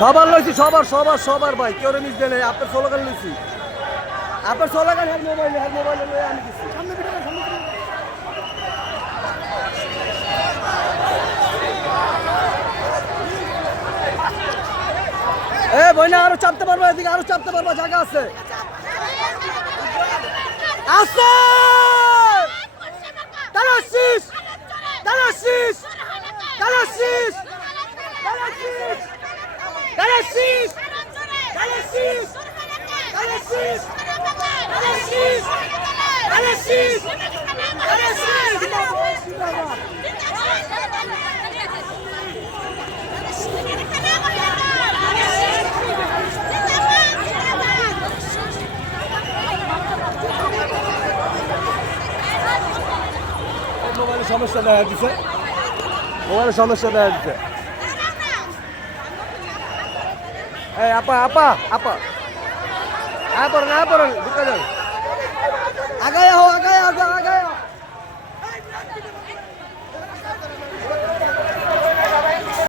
সবার লইছি, সবার সবার সবার ভাই, কেউ মিস দেয় নাই। আপনার স্লোগান লইছি, আপনার স্লোগান হ্যাঁ মোবাইলে লয়ে আমি দিচ্ছি। এ বইনা আরো চাপতে পারবো, এদিকে আরো চাপতে পারবো, জায়গা আছে আছে। তারাশিস তারাশিস তারাশিস তারাশিস তারাশিস তারাশিস তারাশিস তারাশিস তারাশিস মোবাইলের সমস্যা দেখা দিচ্ছে, মোবাইলের সমস্যা দেখা দিচ্ছে। এই আপা আপা আপা, পড়েন ঢুকে যান।